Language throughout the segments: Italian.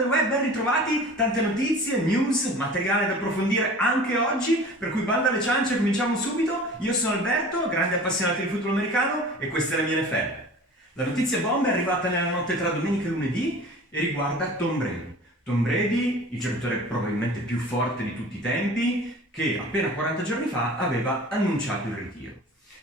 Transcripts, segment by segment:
del web, ben ritrovati, tante notizie, news, materiale da approfondire anche oggi, per cui banda alle ciance, cominciamo subito. Io sono Alberto, grande appassionato di football americano e questa è la mia NFL. La notizia bomba è arrivata nella notte tra domenica e lunedì e riguarda Tom Brady. Tom Brady, il giocatore probabilmente più forte di tutti i tempi, che appena 40 giorni fa aveva annunciato il ritiro.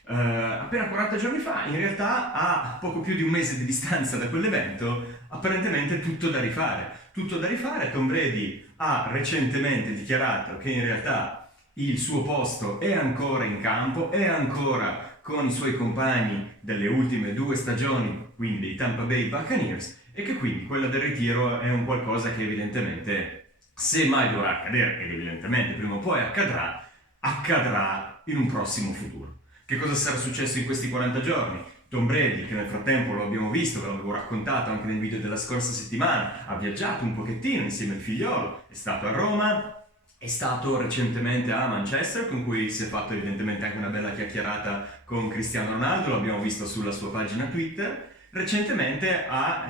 Appena 40 giorni fa, in realtà, a poco più di un mese di distanza da quell'evento, apparentemente tutto da rifare. Tutto da rifare. Tom Brady ha recentemente dichiarato che in realtà il suo posto è ancora in campo, è ancora con i suoi compagni delle ultime 2 stagioni, quindi dei Tampa Bay Buccaneers, e che quindi quella del ritiro è un qualcosa che evidentemente, se mai dovrà accadere, ed evidentemente prima o poi accadrà in un prossimo futuro. Che cosa sarà successo in questi 40 giorni? Tom Brady, che nel frattempo lo abbiamo visto, ve l'avevo raccontato anche nel video della scorsa settimana, ha viaggiato un pochettino insieme al figliolo, è stato a Roma, è stato recentemente a Manchester, con cui si è fatto evidentemente anche una bella chiacchierata con Cristiano Ronaldo, l'abbiamo visto sulla sua pagina Twitter. Recentemente ha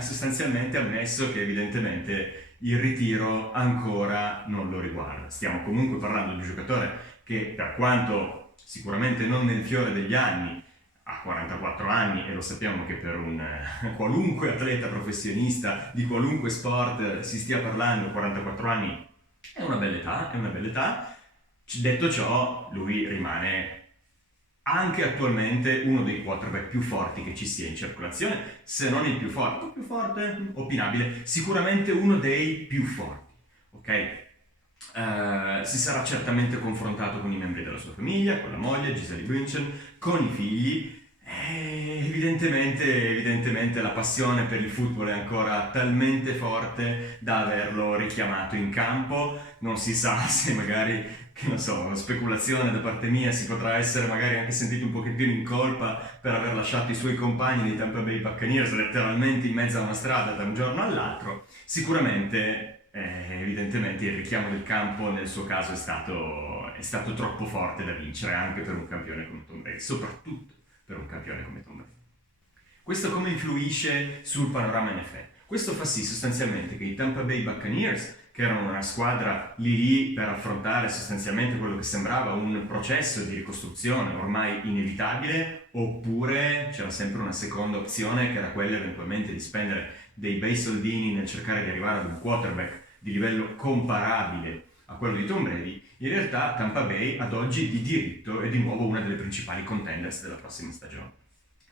sostanzialmente ammesso che evidentemente il ritiro ancora non lo riguarda. Stiamo comunque parlando di un giocatore che, per quanto sicuramente non nel fiore degli anni, ha 44 anni e lo sappiamo che per un qualunque atleta professionista di qualunque sport si stia parlando, 44 anni è una bella età. Detto ciò, lui rimane anche attualmente uno dei quarterback più forti che ci sia in circolazione, se non il più forte, opinabile, sicuramente uno dei più forti, ok? Si sarà certamente confrontato con i membri della sua famiglia, con la moglie, Gisele Bündchen, con i figli. Evidentemente la passione per il football è ancora talmente forte da averlo richiamato in campo. Non si sa se magari, che non so, speculazione da parte mia, si potrà essere magari anche sentito un pochettino in colpa per aver lasciato i suoi compagni dei Tampa Bay Buccaneers letteralmente in mezzo a una strada da un giorno all'altro. Sicuramente evidentemente il richiamo del campo nel suo caso è stato troppo forte da vincere anche per un campione come Tom Brady, soprattutto per un campione come Tom Brady. Questo come influisce sul panorama NFL? Questo fa sì sostanzialmente che i Tampa Bay Buccaneers, che erano una squadra lì per affrontare sostanzialmente quello che sembrava un processo di ricostruzione ormai inevitabile, oppure c'era sempre una seconda opzione che era quella eventualmente di spendere dei bei soldini nel cercare di arrivare ad un quarterback di livello comparabile a quello di Tom Brady, in realtà Tampa Bay ad oggi di diritto è di nuovo una delle principali contenders della prossima stagione.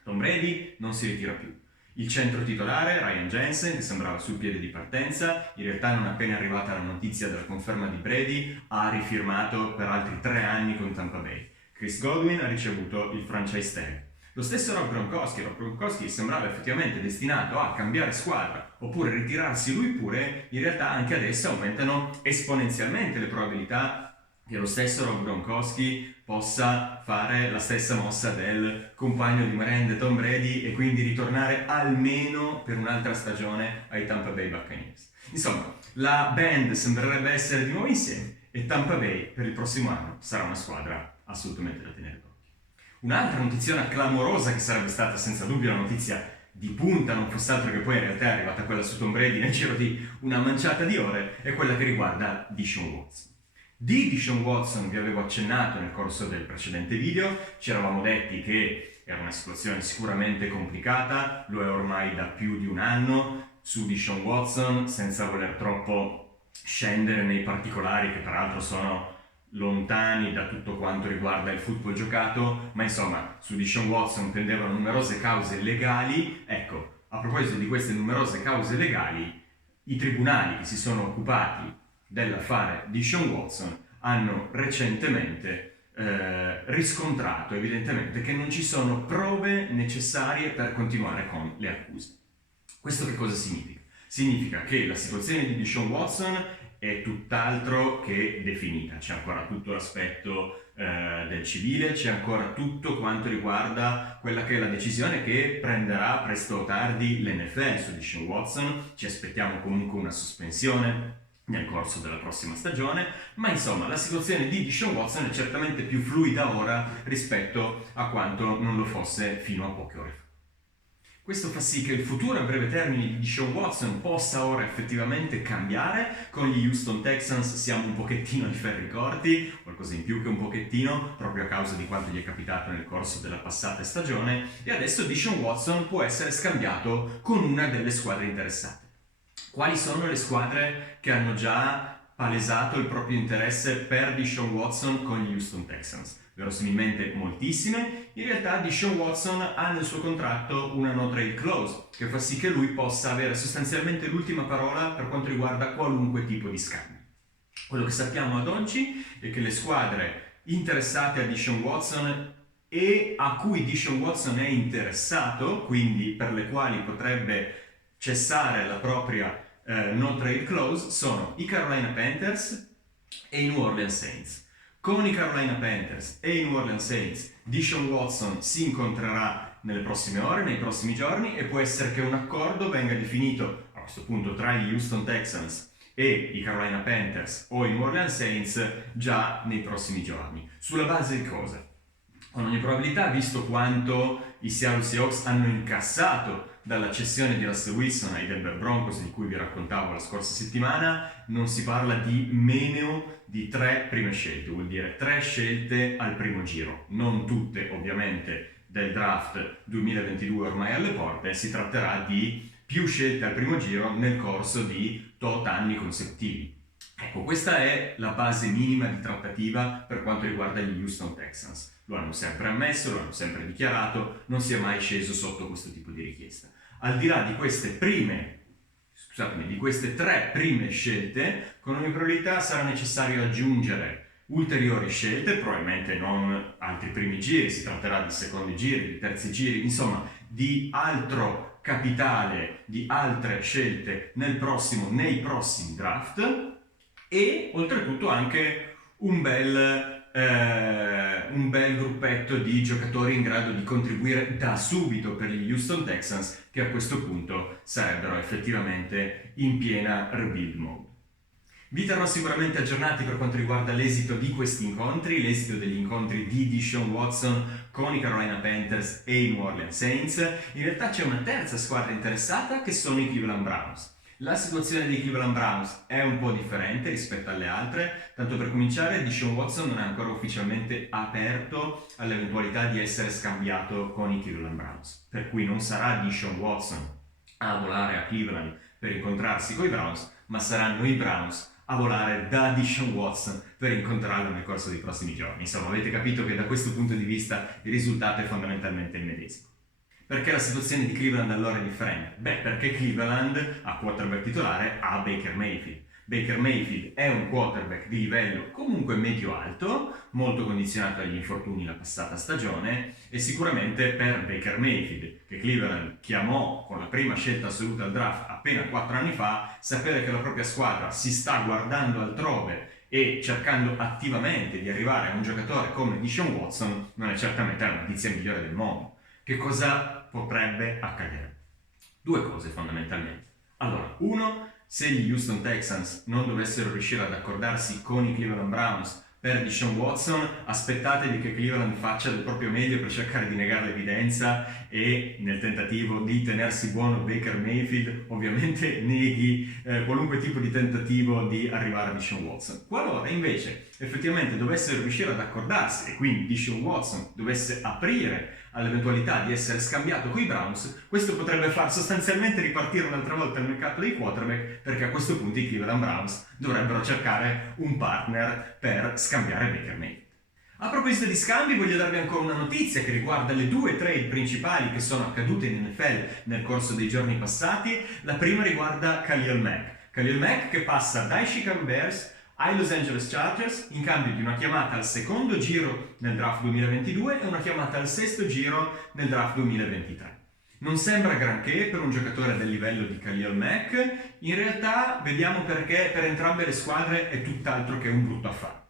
Tom Brady non si ritira più. Il centro titolare, Ryan Jensen, che sembrava sul piede di partenza, in realtà non appena arrivata la notizia della conferma di Brady, ha rifirmato per altri 3 anni con Tampa Bay. Chris Godwin ha ricevuto il franchise tag. Lo stesso Rob Gronkowski sembrava effettivamente destinato a cambiare squadra oppure ritirarsi lui pure. In realtà anche adesso aumentano esponenzialmente le probabilità che lo stesso Rob Gronkowski possa fare la stessa mossa del compagno di merende Tom Brady e quindi ritornare almeno per un'altra stagione ai Tampa Bay Buccaneers. Insomma, la band sembrerebbe essere di nuovo insieme e Tampa Bay per il prossimo anno sarà una squadra assolutamente da tenere d'occhio. Un'altra notizia clamorosa che sarebbe stata senza dubbio la notizia di punta, non fosse altro che poi in realtà è arrivata quella su Tom Brady nel giro di una manciata di ore, è quella che riguarda Deshaun Watson. Di Deshaun Watson vi avevo accennato nel corso del precedente video, ci eravamo detti che era una situazione sicuramente complicata, lo è ormai da più di un anno. Su Deshaun Watson, senza voler troppo scendere nei particolari che peraltro sono lontani da tutto quanto riguarda il football giocato, ma insomma su Deshaun Watson pendevano numerose cause legali. Ecco, a proposito di queste numerose cause legali, i tribunali che si sono occupati dell'affare Deshaun Watson hanno recentemente riscontrato evidentemente che non ci sono prove necessarie per continuare con le accuse. Questo che cosa significa? Significa che la situazione di Deshaun Watson è tutt'altro che definita, c'è ancora tutto l'aspetto del civile, c'è ancora tutto quanto riguarda quella che è la decisione che prenderà presto o tardi l'NFL su Deshaun Watson. Ci aspettiamo comunque una sospensione nel corso della prossima stagione, ma insomma la situazione di Deshaun Watson è certamente più fluida ora rispetto a quanto non lo fosse fino a poche ore fa. Questo fa sì che il futuro a breve termine di Deshaun Watson possa ora effettivamente cambiare. Con gli Houston Texans siamo un pochettino ai ferri corti, qualcosa in più che un pochettino, proprio a causa di quanto gli è capitato nel corso della passata stagione, e adesso Deshaun Watson può essere scambiato con una delle squadre interessate. Quali sono le squadre che hanno già palesato il proprio interesse per Deshaun Watson con gli Houston Texans? Verosimilmente moltissime. In realtà Deshaun Watson ha nel suo contratto una no trade clause che fa sì che lui possa avere sostanzialmente l'ultima parola per quanto riguarda qualunque tipo di scambio. Quello che sappiamo ad oggi è che le squadre interessate a Deshaun Watson e a cui Deshaun Watson è interessato, quindi per le quali potrebbe cessare la propria no trade clause, sono i Carolina Panthers e i New Orleans Saints. Con i Carolina Panthers e i New Orleans Saints Deshaun Watson si incontrerà nelle prossime ore, nei prossimi giorni, e può essere che un accordo venga definito a questo punto tra gli Houston Texans e i Carolina Panthers o i New Orleans Saints già nei prossimi giorni. Sulla base di cosa? Con ogni probabilità, visto quanto i Seattle Seahawks hanno incassato dalla cessione di Russell Wilson ai Denver Broncos, di cui vi raccontavo la scorsa settimana, non si parla di meno di 3 prime scelte, vuol dire 3 scelte al primo giro, non tutte ovviamente del draft 2022 ormai alle porte, si tratterà di più scelte al primo giro nel corso di tot anni consecutivi. Ecco, questa è la base minima di trattativa per quanto riguarda gli Houston Texans. Lo hanno sempre ammesso, lo hanno sempre dichiarato, non si è mai sceso sotto questo tipo di richiesta. Al di là di queste di queste 3 prime scelte, con ogni probabilità sarà necessario aggiungere ulteriori scelte, probabilmente non altri primi giri, si tratterà di secondi giri, di terzi giri, insomma di altro capitale, di altre scelte nei prossimi draft, e oltretutto anche un bel gruppetto di giocatori in grado di contribuire da subito per gli Houston Texans, che a questo punto sarebbero effettivamente in piena rebuild mode. Vi terrò sicuramente aggiornati per quanto riguarda l'esito di questi incontri, l'esito degli incontri di Deshaun Watson con i Carolina Panthers e i New Orleans Saints. In realtà c'è una terza squadra interessata, che sono i Cleveland Browns. La situazione dei Cleveland Browns è un po' differente rispetto alle altre. Tanto per cominciare, Deshaun Watson non è ancora ufficialmente aperto all'eventualità di essere scambiato con i Cleveland Browns, per cui non sarà Deshaun Watson a volare a Cleveland per incontrarsi con i Browns, ma saranno i Browns a volare da Deshaun Watson per incontrarlo nel corso dei prossimi giorni. Insomma, avete capito che da questo punto di vista il risultato è fondamentalmente il medesimo. Perché la situazione di Cleveland allora è differente? Beh, perché Cleveland, a quarterback titolare, ha Baker Mayfield. Baker Mayfield è un quarterback di livello comunque medio-alto, molto condizionato dagli infortuni la passata stagione, e sicuramente per Baker Mayfield, che Cleveland chiamò con la prima scelta assoluta al draft appena 4 anni fa, sapere che la propria squadra si sta guardando altrove e cercando attivamente di arrivare a un giocatore come Deshaun Watson non è certamente la notizia migliore del mondo. Che cosa potrebbe accadere? 2 cose fondamentalmente. Allora, 1, se gli Houston Texans non dovessero riuscire ad accordarsi con i Cleveland Browns per Deshaun Watson, aspettatevi che Cleveland faccia del proprio meglio per cercare di negare l'evidenza e, nel tentativo di tenersi buono Baker Mayfield, ovviamente neghi qualunque tipo di tentativo di arrivare a Deshaun Watson. Qualora invece effettivamente dovessero riuscire ad accordarsi e quindi Deshaun Watson dovesse aprire all'eventualità di essere scambiato con i Browns, questo potrebbe far sostanzialmente ripartire un'altra volta il mercato dei quarterback, perché a questo punto i Cleveland Browns dovrebbero cercare un partner per scambiare Baker Mayfield. A proposito di scambi, voglio darvi ancora una notizia che riguarda le 2 trade principali che sono accadute in NFL nel corso dei giorni passati. La prima riguarda Khalil Mack. Khalil Mack che passa dai Chicago Bears ai Los Angeles Chargers in cambio di una chiamata al secondo giro nel draft 2022 e una chiamata al sesto giro nel draft 2023. Non sembra granché per un giocatore del livello di Khalil Mack, in realtà vediamo perché per entrambe le squadre è tutt'altro che un brutto affare.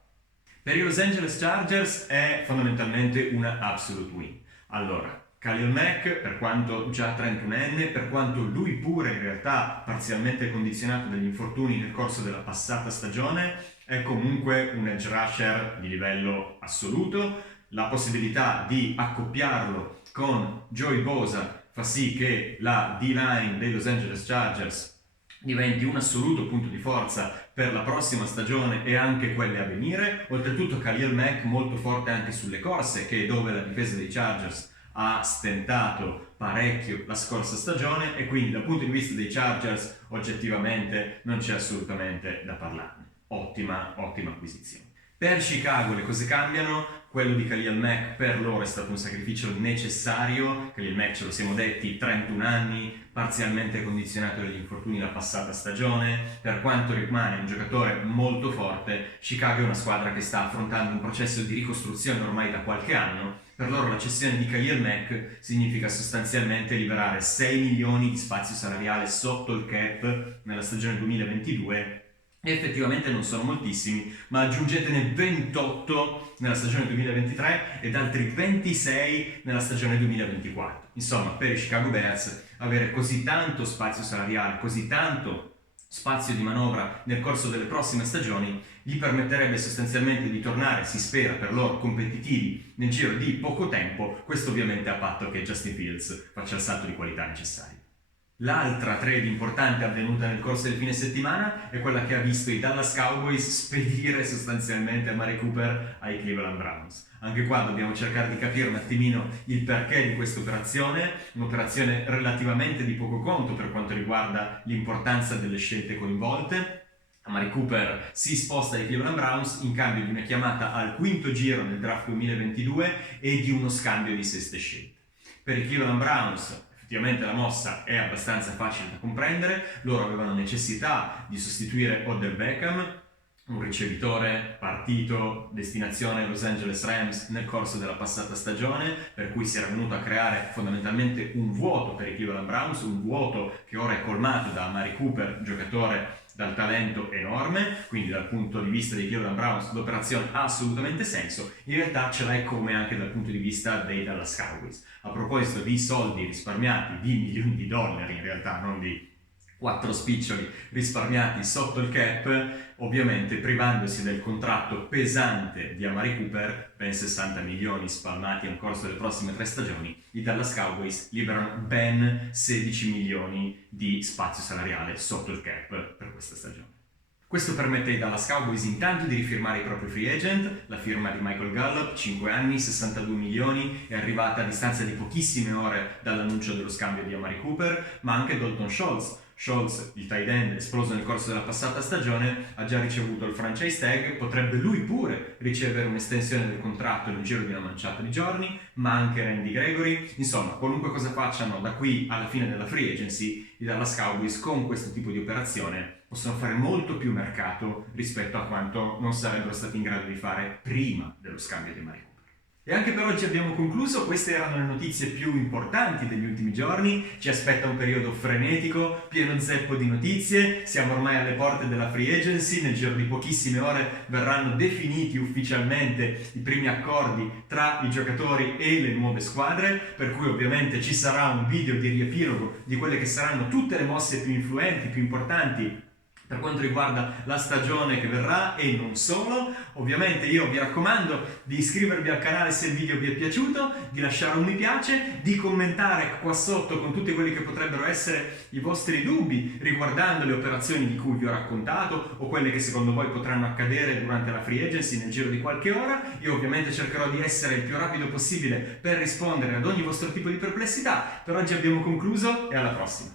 Per i Los Angeles Chargers è fondamentalmente una absolute win. Allora, Khalil Mack, per quanto già 31enne, per quanto lui pure in realtà parzialmente condizionato dagli infortuni nel corso della passata stagione, è comunque un edge rusher di livello assoluto. La possibilità di accoppiarlo con Joey Bosa fa sì che la D-line dei Los Angeles Chargers diventi un assoluto punto di forza per la prossima stagione e anche quelle a venire. Oltretutto Khalil Mack molto forte anche sulle corse, che è dove la difesa dei Chargers ha stentato parecchio la scorsa stagione, e quindi dal punto di vista dei Chargers oggettivamente non c'è assolutamente da parlarne. Ottima acquisizione. Per Chicago le cose cambiano. Quello di Khalil Mack per loro è stato un sacrificio necessario. Khalil Mack, ce lo siamo detti, 31 anni, parzialmente condizionato dagli infortuni la passata stagione. Per quanto rimane un giocatore molto forte, Chicago è una squadra che sta affrontando un processo di ricostruzione ormai da qualche anno. Per loro la cessione di Khalil Mack significa sostanzialmente liberare 6 milioni di spazio salariale sotto il cap nella stagione 2022. Effettivamente non sono moltissimi, ma aggiungetene 28 nella stagione 2023 ed altri 26 nella stagione 2024. Insomma, per i Chicago Bears avere così tanto spazio salariale, così tanto spazio di manovra nel corso delle prossime stagioni gli permetterebbe sostanzialmente di tornare, si spera per loro, competitivi nel giro di poco tempo. Questo ovviamente a patto che Justin Fields faccia il salto di qualità necessario. L'altra trade importante avvenuta nel corso del fine settimana è quella che ha visto i Dallas Cowboys spedire sostanzialmente Amari Cooper ai Cleveland Browns. Anche qua dobbiamo cercare di capire un attimino il perché di questa operazione, un'operazione relativamente di poco conto per quanto riguarda l'importanza delle scelte coinvolte. Amari Cooper si sposta ai Cleveland Browns in cambio di una chiamata al quinto giro nel draft 2022 e di uno scambio di seste scelte. Per i Cleveland Browns effettivamente la mossa è abbastanza facile da comprendere. Loro avevano necessità di sostituire Odell Beckham, un ricevitore partito destinazione Los Angeles Rams nel corso della passata stagione, per cui si era venuto a creare fondamentalmente un vuoto per i Cleveland Browns, un vuoto che ora è colmato da Amari Cooper, giocatore dal talento enorme. Quindi dal punto di vista dei Cleveland Browns l'operazione ha assolutamente senso. In realtà ce l'hai come anche dal punto di vista dei Dallas Cowboys. A proposito di soldi risparmiati, di milioni di dollari in realtà, non di 4 spiccioli risparmiati sotto il cap, ovviamente privandosi del contratto pesante di Amari Cooper, ben 60 milioni spalmati nel corso delle prossime 3 stagioni, i Dallas Cowboys liberano ben 16 milioni di spazio salariale sotto il cap per questa stagione. Questo permette ai Dallas Cowboys intanto di rifirmare i propri free agent. La firma di Michael Gallup, 5 anni, 62 milioni, è arrivata a distanza di pochissime ore dall'annuncio dello scambio di Amari Cooper, ma anche Dalton Schultz. Schultz, il tight end esploso nel corso della passata stagione, ha già ricevuto il franchise tag, potrebbe lui pure ricevere un'estensione del contratto nel giro di una manciata di giorni, ma anche Randy Gregory. Insomma, qualunque cosa facciano da qui alla fine della free agency, i Dallas Cowboys con questo tipo di operazione possono fare molto più mercato rispetto a quanto non sarebbero stati in grado di fare prima dello scambio di Amari Cooper. E anche per oggi abbiamo concluso. Queste erano le notizie più importanti degli ultimi giorni. Ci aspetta un periodo frenetico, pieno zeppo di notizie. Siamo ormai alle porte della free agency. Nel giro di pochissime ore verranno definiti ufficialmente i primi accordi tra i giocatori e le nuove squadre, per cui ovviamente ci sarà un video di riepilogo di quelle che saranno tutte le mosse più influenti, più importanti per quanto riguarda la stagione che verrà e non solo. Ovviamente io vi raccomando di iscrivervi al canale se il video vi è piaciuto, di lasciare un mi piace, di commentare qua sotto con tutti quelli che potrebbero essere i vostri dubbi riguardando le operazioni di cui vi ho raccontato o quelle che secondo voi potranno accadere durante la free agency nel giro di qualche ora. Io ovviamente cercherò di essere il più rapido possibile per rispondere ad ogni vostro tipo di perplessità. Per oggi abbiamo concluso e alla prossima.